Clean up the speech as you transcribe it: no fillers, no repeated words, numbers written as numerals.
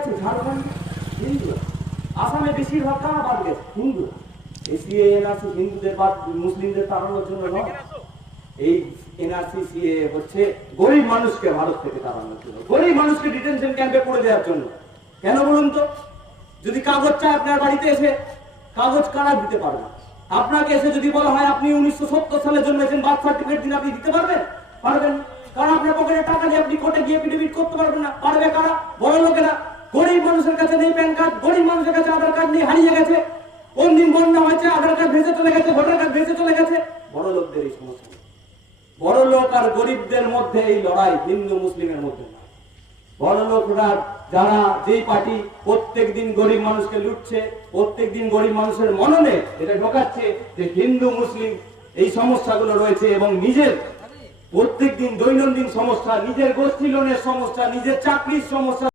গেছে ঝাড়খণ্ড হিন্দুরা, আসামে বেশিরভাগ কারা বাদ গেছে হিন্দুরা। এই সিএ এনআরসি হিন্দুদের বাদ মুসলিমদের তাড়ানোর জন্য নয়, এই এনআরসি সিএ হচ্ছে গরিব মানুষকে ভারত থেকে তাড়ানোর জন্য, গরিব মানুষকে ডিটেনশন ক্যাম্পে পড়ে দেওয়ার জন্য। কেন বলুন তো? যদি কাগজ চায় আপনার বাড়িতে এসে, কাগজ কারা দিতে পারবে? আপনাকে এসে যদি বলা হয় আপনি 1970 সালে জন্মেছেন, বার্থ সার্টিফিকেট দিন, আপনি দিতে পারবেন? পারবেন। কারণ আপনার পকেটে টাকা দিয়ে আপনি কোর্টে গিয়ে এফিডেভিট করতে পারবেন না। পারবে কারা? বড় লোকেরা। গরিব মানুষের কাছে নেই প্যান কার্ড, গরিব মানুষের কাছে আধার কার্ড নেই, হারিয়ে গেছে। কোন দিন বন্যা হয়েছে, আধার কার্ড ভেসে চলে গেছে, ভোটার কার্ড ভেসে চলে গেছে। বড় লোকদের এই সমস্যা। বড় লোক আর গরিবদের মধ্যে এই লড়াই, হিন্দু মুসলিমের মধ্যে না। বড় লোকরা যারা যেই পার্টি প্রত্যেক দিন গরিব মানুষকে লুটছে, প্রত্যেক দিন গরিব মানুষের মননে এটা ঢোকাচ্ছে যে হিন্দু মুসলিম এই সমস্যাগুলো রয়েছে, এবং নিজের প্রত্যেক দিন দৈনন্দিন সমস্যা, নিজের গোষ্ঠী লোনের সমস্যা, নিজের চাকরির সমস্যা,